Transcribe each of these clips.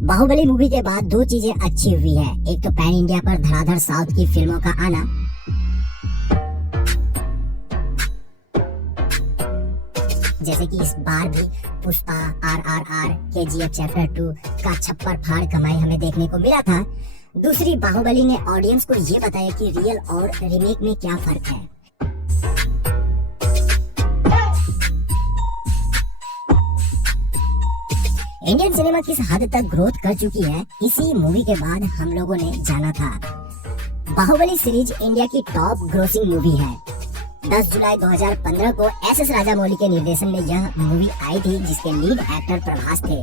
Baahubali movie के बाद दो चीजें अच्छी हुई है। एक तो पैन इंडिया पर धड़ाधड़ साउथ की फिल्मों का आना, जैसे कि इस बार भी पुष्पा, RRR, KGF चैप्टर 2 का छप्पर फाड़ कमाई हमें देखने को मिला था। दूसरी, बाहुबली ने ऑडियंस को ये बताया कि रियल और रीमेक में क्या फर्क है। इंडियन सिनेमा किस हद तक ग्रोथ कर चुकी है, इसी मूवी के बाद हम लोगों ने जाना था। बाहुबली सीरीज इंडिया की टॉप ग्रोसिंग मूवी है। 10 जुलाई 2015 को SS राजामौली के निर्देशन में यह मूवी आई थी, जिसके लीड एक्टर प्रभास थे।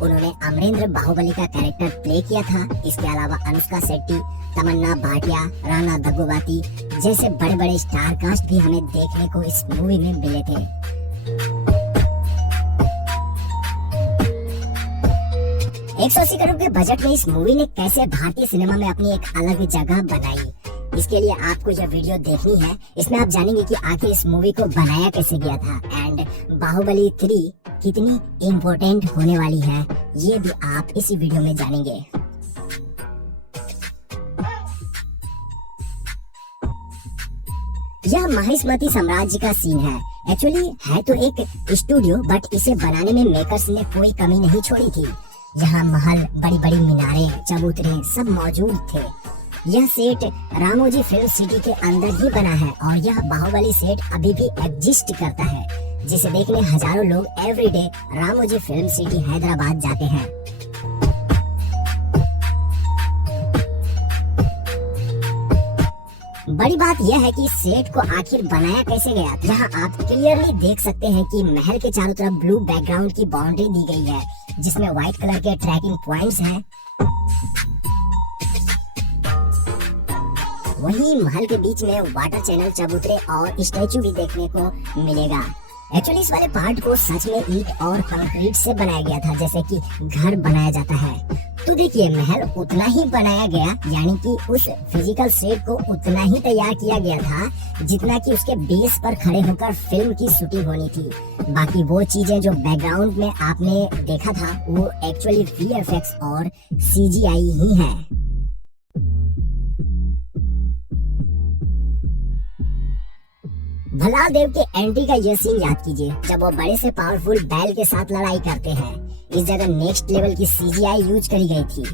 उन्होंने अमरेंद्र बाहुबली का कैरेक्टर प्ले किया था। इसके अलावा अनुष्का शेट्टी, तमन्ना भाटिया, राणा दग्गोबाती जैसे बड़े बड़े स्टार कास्ट भी हमें देखने को इस मूवी में मिले थे। 180 करोड़ के बजट में इस मूवी ने कैसे भारतीय सिनेमा में अपनी एक अलग जगह बनाई, इसके लिए आपको यह वीडियो देखनी है। इसमें आप जानेंगे कि आखिर इस मूवी को बनाया कैसे गया था एंड बाहुबली 3 कितनी इम्पोर्टेंट होने वाली है, ये भी आप इसी वीडियो में जानेंगे। यह महिष्मती साम्राज्य का सीन है। एक्चुअली है तो एक स्टूडियो, बट इसे बनाने में मेकर्स ने कोई कमी नहीं छोड़ी थी। यहाँ महल, बड़ी बड़ी मीनारें, चबूतरे सब मौजूद थे। यह सेट रामोजी फिल्म सिटी के अंदर ही बना है और यह बाहुबली सेट अभी भी एग्जिस्ट करता है, जिसे देखने हजारों लोग everyday Ramoji film city Hyderabad जाते हैं। बड़ी बात यह है कि सेट को आखिर बनाया कैसे गया। यहाँ आप क्लियरली देख सकते हैं कि महल के चारों तरफ ब्लू बैकग्राउंड की बाउंड्री दी गई है, जिसमें व्हाइट कलर के ट्रैकिंग पॉइंट्स हैं। वहीं महल के बीच में वाटर चैनल, चबूतरे और स्टैचू भी देखने को मिलेगा। एक्चुअली इस वाले पार्ट को सच में ईंट और कंक्रीट से बनाया गया था, जैसे कि घर बनाया जाता है। तो देखिए, महल उतना ही बनाया गया, यानी कि उस फिजिकल सेट को उतना ही तैयार किया गया था जितना कि उसके बेस पर खड़े होकर फिल्म की शूटिंग होनी थी। बाकी वो चीजें जो बैकग्राउंड में आपने देखा था वो एक्चुअली VFX और CGI ही है। भल्लाल देव के एंट्री का यह सीन याद कीजिए, जब वो बड़े से पावरफुल बैल के साथ लड़ाई करते हैं। इस जगह नेक्स्ट लेवल की CGI यूज करी गई थी।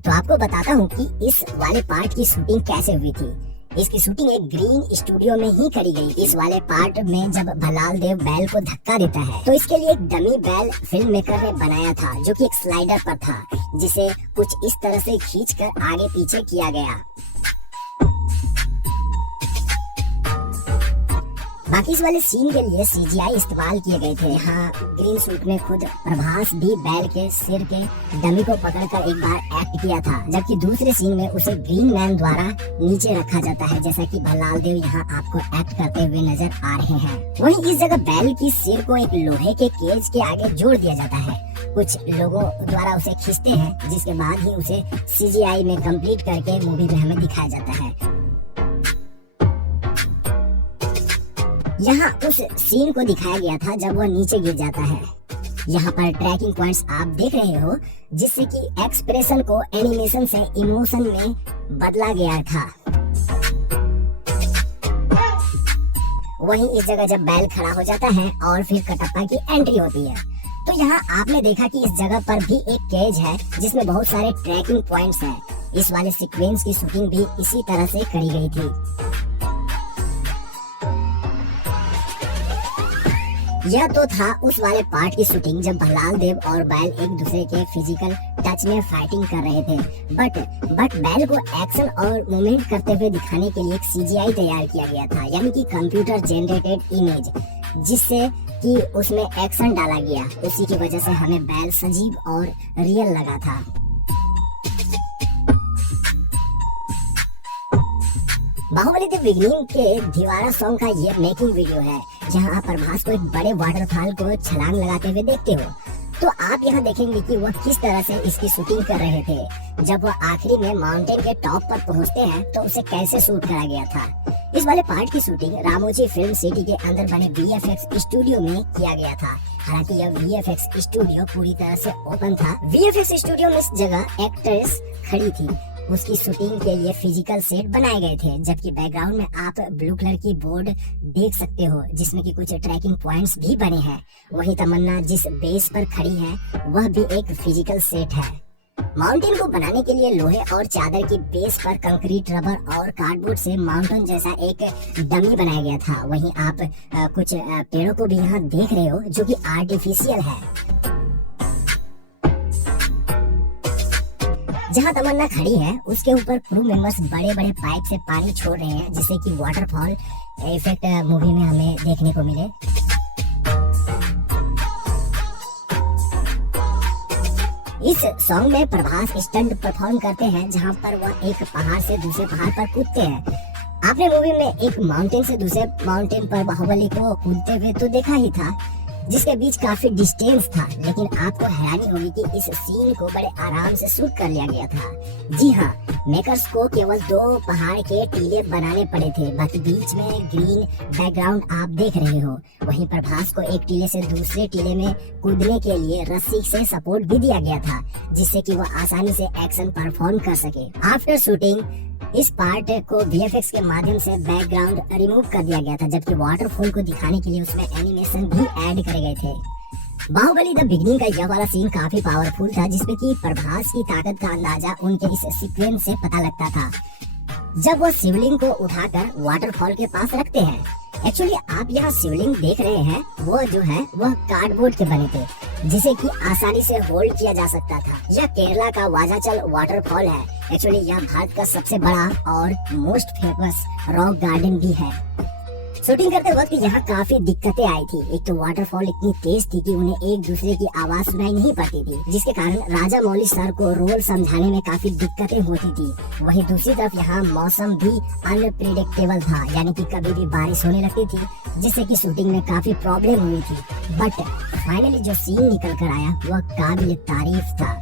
तो आपको बताता हूँ कि इस वाले पार्ट की शूटिंग कैसे हुई थी। इसकी शूटिंग एक ग्रीन स्टूडियो में ही करी गई। इस वाले पार्ट में जब भल्लाल देव बैल को धक्का देता है तो इसके लिए एक डमी बैल फिल्म मेकर ने बनाया था, जो कि एक स्लाइडर पर था, जिसे कुछ इस तरह से खींचकर आगे पीछे किया गया। बाकी इस वाले सीन के लिए CGI इस्तेमाल किए गए थे। यहाँ ग्रीन सूट में खुद प्रभास भी बैल के सिर के डमी को पकड़कर एक बार एक्ट किया था, जबकि दूसरे सीन में उसे ग्रीन मैन द्वारा नीचे रखा जाता है, जैसा कि भल्लाल देव यहाँ आपको एक्ट करते हुए नजर आ रहे हैं। वहीं इस जगह बैल की सिर को एक लोहे के केज के आगे जोड़ दिया जाता है। कुछ लोगों द्वारा उसे खींचते हैं, जिसके बाद ही उसे CGI में कंप्लीट करके मूवी में हमें दिखाया जाता है। यहाँ उस सीन को दिखाया गया था जब वह नीचे गिर जाता है। यहाँ पर ट्रैकिंग पॉइंट्स आप देख रहे हो, जिससे कि एक्सप्रेशन को एनिमेशन से इमोशन में बदला गया था। वहीं इस जगह जब बैल खड़ा हो जाता है और फिर कटप्पा की एंट्री होती है, तो यहाँ आपने देखा कि इस जगह पर भी एक केज है, जिसमें बहुत सारे ट्रैकिंग पॉइंट्स हैं। इस वाले सीक्वेंस की शूटिंग भी इसी तरह से करी गई थी। यह तो था उस वाले पार्ट की शूटिंग जब भल्लाल देव और बैल एक दूसरे के फिजिकल टच में फाइटिंग कर रहे थे। बट बैल को एक्शन और मूवमेंट करते हुए दिखाने के लिए एक CGI तैयार किया गया था, यानी कि कंप्यूटर जनरेटेड इमेज, जिससे कि उसमें एक्शन डाला गया। उसी की वजह से हमें बैल सजीव और रियल लगा था। बाहुबली द बिगिनिंग के दीवारा सॉन्ग का ये मेकिंग वीडियो है, जहां आप प्रभास को एक बड़े वाटरफॉल को छलांग लगाते हुए देखते हो। तो आप यहाँ देखेंगे कि वह किस तरह से इसकी शूटिंग कर रहे थे। जब वह आखिरी में माउंटेन के टॉप पर पहुँचते हैं तो उसे कैसे शूट करा गया था। इस वाले पार्ट की शूटिंग रामोजी फिल्म सिटी के अंदर बने VFX स्टूडियो में किया गया था। हालांकि यह VFX स्टूडियो पूरी तरह से ओपन था। VFX स्टूडियो में इस जगह एक्ट्रेस खड़ी थी, उसकी शूटिंग के लिए फिजिकल सेट बनाए गए थे, जबकि बैकग्राउंड में आप ब्लू कलर की बोर्ड देख सकते हो जिसमें कि कुछ ट्रैकिंग पॉइंट्स भी बने हैं। वहीं तमन्ना जिस बेस पर खड़ी है वह भी एक फिजिकल सेट है। माउंटेन को बनाने के लिए लोहे और चादर की बेस पर कंक्रीट, रबर और कार्डबोर्ड से माउंटेन जैसा एक डमी बनाया गया था। वहीं आप कुछ पेड़ों को भी यहाँ देख रहे हो जो कि आर्टिफिशियल है। जहाँ तमन्ना खड़ी है उसके ऊपर क्रू मेंबर्स बड़े बड़े पाइप से पानी छोड़ रहे हैं, जिससे कि वाटरफॉल इफेक्ट मूवी में हमें देखने को मिले। इस सॉन्ग में प्रभास स्टंट परफॉर्म करते हैं, जहां पर वह एक पहाड़ से दूसरे पहाड़ पर कूदते हैं। आपने मूवी में एक माउंटेन से दूसरे माउंटेन पर बाहुबली को कूदते हुए तो देखा ही था, जिसके बीच काफी डिस्टेंस था, लेकिन आपको हैरानी होगी कि इस सीन को बड़े आराम से शूट कर लिया गया था। जी हाँ, मेकर्स को केवल 2 पहाड़ के टीले बनाने पड़े थे, बाकी बीच में ग्रीन बैकग्राउंड आप देख रहे हो। वहीं प्रभास को एक टीले से दूसरे टीले में कूदने के लिए रस्सी से सपोर्ट भी दिया गया था, जिससे कि वह आसानी से एक्शन परफॉर्म कर सके। आफ्टर शूटिंग इस पार्ट को VFX के माध्यम से बैकग्राउंड रिमूव कर दिया गया था, जबकि वाटरफॉल को दिखाने के लिए उसमें एनिमेशन भी ऐड करे गए थे। बाहुबली द बिगनिंग का यह वाला सीन काफी पावरफुल था, जिसमें कि प्रभास की ताकत का अंदाजा उनके इस सीक्वेंस से पता लगता था, जब वो शिवलिंग को उठाकर वाटरफॉल के पास रखते हैं। एक्चुअली आप यहाँ शिवलिंग देख रहे हैं, वो जो है वह कार्डबोर्ड के बने थे, जिसे कि आसानी से होल्ड किया जा सकता था। यह केरला का वाजाचल वाटरफॉल है। एक्चुअली यह भारत का सबसे बड़ा और मोस्ट फेमस रॉक गार्डन भी है। शूटिंग करते वक्त यहाँ काफी दिक्कतें आई थी। एक तो वाटरफॉल इतनी तेज थी कि उन्हें एक दूसरे की आवाज सुनाई नहीं पड़ती थी, जिसके कारण राजा मौली सर को रोल समझाने में काफी दिक्कतें होती थी। वहीं दूसरी तरफ यहाँ मौसम भी अनप्रिडिक्टेबल था, यानी कि कभी भी बारिश होने लगती थी, जिससे कि शूटिंग में काफी प्रॉब्लम हुई थी। बट फाइनली जो सीन निकल कर आया वह काबिल तारीफ था।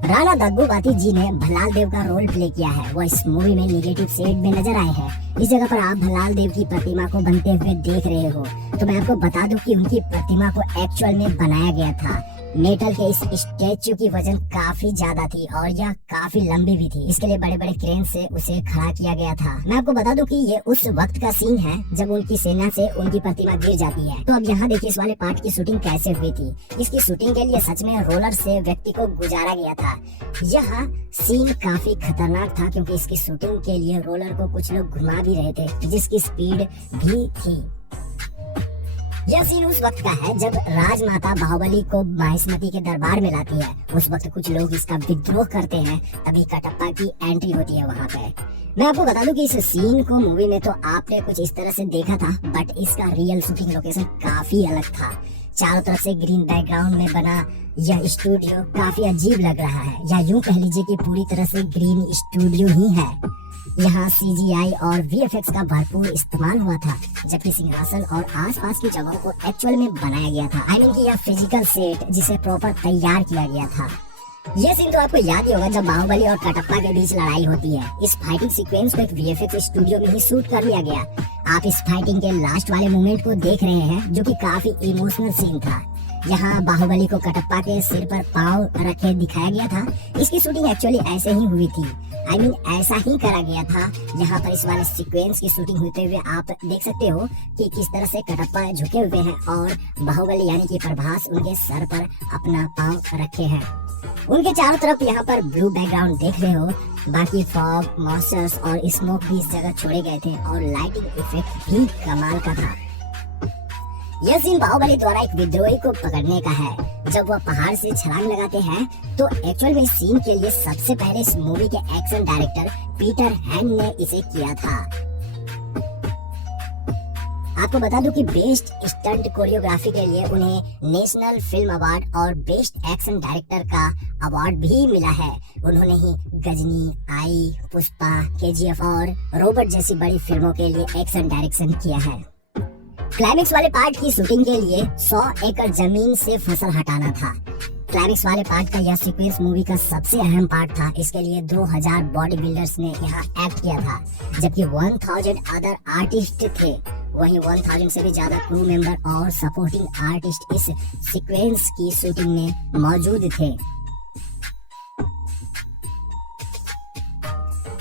राणा दग्गूबाती जी ने भल्लाल देव का रोल प्ले किया है। वो इस मूवी में निगेटिव शेड में नजर आए हैं। इस जगह पर आप भल्लाल देव की प्रतिमा को बनते हुए देख रहे हो, तो मैं आपको बता दूं कि उनकी प्रतिमा को एक्चुअल में बनाया गया था। मेटल के इस स्टैचू की वजन काफी ज्यादा थी और यह काफी लंबी भी थी। इसके लिए बड़े बड़े क्रेन से उसे खड़ा किया गया था। मैं आपको बता दूं कि ये उस वक्त का सीन है जब उनकी सेना से उनकी प्रतिमा गिर जाती है। तो अब यहाँ देखिए इस वाले पार्ट की शूटिंग कैसे हुई थी। इसकी शूटिंग के लिए सच में रोलर से व्यक्ति को गुजारा गया था। यह सीन काफी खतरनाक था, क्योंकि इसकी शूटिंग के लिए रोलर को कुछ लोग घुमा भी रहे थे, जिसकी स्पीड भी थी। यह सीन उस वक्त का है जब राजमाता बाहुबली को माहिष्मती के दरबार में लाती है। उस वक्त कुछ लोग इसका विद्रोह करते हैं, तभी कटप्पा की एंट्री होती है वहाँ पे। मैं आपको बता दूं कि इस सीन को मूवी में तो आपने कुछ इस तरह से देखा था, बट इसका रियल शूटिंग लोकेशन काफी अलग था। चारों तरफ से ग्रीन बैकग्राउंड में बना यह स्टूडियो काफी अजीब लग रहा है, या यूं कह लीजिए कि पूरी तरह से ग्रीन स्टूडियो ही है। यहाँ CGI और VFX का भरपूर इस्तेमाल हुआ था, जबकि सिंहासन और आसपास की जगहों को एक्चुअल में बनाया गया था। आई मीन कि यह फिजिकल सेट जिसे प्रॉपर तैयार किया गया था। यह सीन तो आपको याद ही होगा जब बाहुबली और कटप्पा के बीच लड़ाई होती है। इस फाइटिंग सीक्वेंस को एक VFX स्टूडियो में ही शूट कर लिया गया। आप इस फाइटिंग के लास्ट वाले मोमेंट को देख रहे हैं, जो कि काफी इमोशनल सीन था। यहाँ बाहुबली को कटप्पा के सिर पर पांव रखे दिखाया गया था। इसकी शूटिंग एक्चुअली ऐसे ही हुई थी। आई मीन ऐसा ही करा गया था। यहाँ पर इस वाले सीक्वेंस की शूटिंग होते हुए आप देख सकते हो कि किस तरह से कटप्पा झुके हुए हैं और बाहुबली यानी कि प्रभास उनके सर पर अपना पांव रखे हैं। उनके चारों तरफ यहाँ पर ब्लू बैकग्राउंड देख रहे हो। बाकी फॉग, मॉन्स्टर्स और स्मोक भी इस जगह छोड़े गए थे और लाइटिंग इफेक्ट भी कमाल का था। यह सीन बाहुबली द्वारा एक विद्रोही को पकड़ने का है। जब वह पहाड़ से छलांग लगाते हैं तो एक्चुअल में इस सीन के लिए सबसे पहले इस मूवी के एक्शन डायरेक्टर पीटर हैन ने इसे किया था। आपको बता दूं कि बेस्ट स्टंट कोरियोग्राफी के लिए उन्हें नेशनल फिल्म अवार्ड और बेस्ट एक्शन डायरेक्टर का अवार्ड भी मिला है। उन्होंने ही गजनी, आई, पुष्पा, KGF और रोबोट जैसी बड़ी फिल्मों के लिए एक्शन डायरेक्शन किया है। क्लाइमेक्स वाले पार्ट की शूटिंग के लिए 100 एकड़ जमीन से फसल हटाना था। क्लाइमेक्स वाले पार्ट का यह सीक्वेंस मूवी का सबसे अहम पार्ट था। इसके लिए 2000 बॉडी बिल्डर्स ने यहाँ एक्ट किया था, जबकि 1000 अदर आर्टिस्ट थे। वहीं 1000 से भी ज्यादा क्रू मेंबर और सपोर्टिंग आर्टिस्ट इस सीक्वेंस की शूटिंग में मौजूद थे।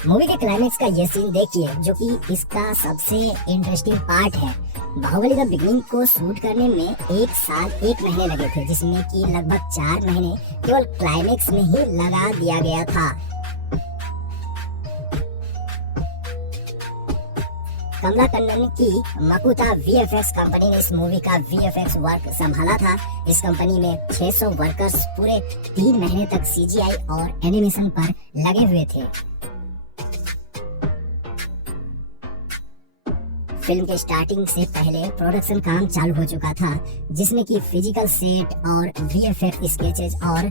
मूवी के क्लाइमेक्स का ये सीन देखिए, जो कि इसका सबसे इंटरेस्टिंग पार्ट है। बाहुबली द बिगिनिंग को शूट करने में 1 साल 1 महीने लगे थे, जिसमें कि लगभग 4 महीने केवल क्लाइमेक्स में ही लगा दिया गया था। कमला कन्नन की मकुता वीएफएक्स कंपनी ने इस मूवी का वीएफएक्स वर्क संभाला था। इस कंपनी में 600 वर्कर्स पूरे 3 महीने तक सीजीआई और एनिमेशन पर लगे हुए थे। फिल्म के स्टार्टिंग से पहले प्रोडक्शन काम चालू हो चुका था, जिसमें कि फिजिकल सेट और वीएफएक्स स्केचेस और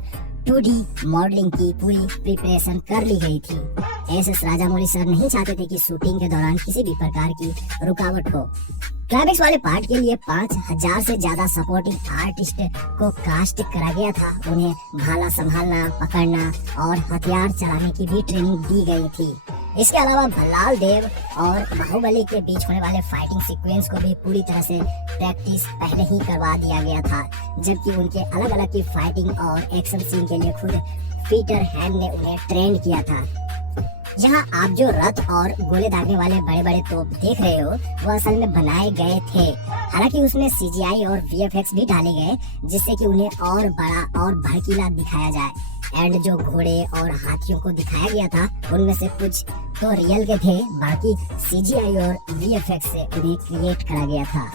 2D मॉडलिंग की पूरी प्रिपरेशन कर ली गई थी। एस राजामौली सर नहीं चाहते थे कि शूटिंग के दौरान किसी भी प्रकार की रुकावट हो। क्लाइमेक्स वाले पार्ट के लिए 5000 से ज्यादा सपोर्टिंग आर्टिस्ट को कास्ट करा गया था। उन्हें भाला संभालना, पकड़ना और हथियार चलाने की भी ट्रेनिंग दी गई थी। इसके अलावा भल्लाल देव और बाहुबली के बीच होने वाले फाइटिंग सीक्वेंस को भी पूरी तरह से प्रैक्टिस पहले ही करवा दिया गया था, जबकि उनके अलग अलग की फाइटिंग और एक्शन सीन के लिए खुद पीटर हैंड ने उन्हें ट्रेन किया था। यहाँ आप जो रथ और गोले दागने वाले बड़े बड़े तोप देख रहे हो, वो असल में बनाए गए थे। हालांकि उसमें सीजीआई और वीएफएक्स भी डाले गए, जिससे कि उन्हें और बड़ा और भड़कीला दिखाया जाए। एंड जो घोड़े और हाथियों को दिखाया गया था, उनमें से कुछ तो रियल के थे, बाकी सीजीआई और वीएफएक्स से उन्हें क्रिएट करा गया था।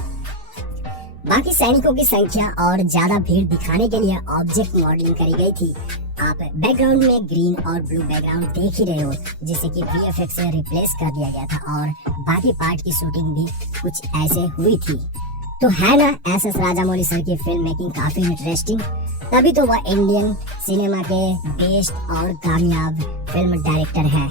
बाकी सैनिकों की संख्या और ज्यादा भीड़ दिखाने के लिए ऑब्जेक्ट मॉडलिंग करी गई थी। आप बैकग्राउंड में ग्रीन और ब्लू बैकग्राउंड देख ही रहे हो, जिसे कि वीएफएक्स से रिप्लेस कर दिया गया था और बाकी पार्ट की शूटिंग भी कुछ ऐसे हुई थी। तो है ना एस राजामौली सर की फिल्म मेकिंग काफी इंटरेस्टिंग। तभी तो वह इंडियन सिनेमा के बेस्ट और कामयाब फिल्म डायरेक्टर है।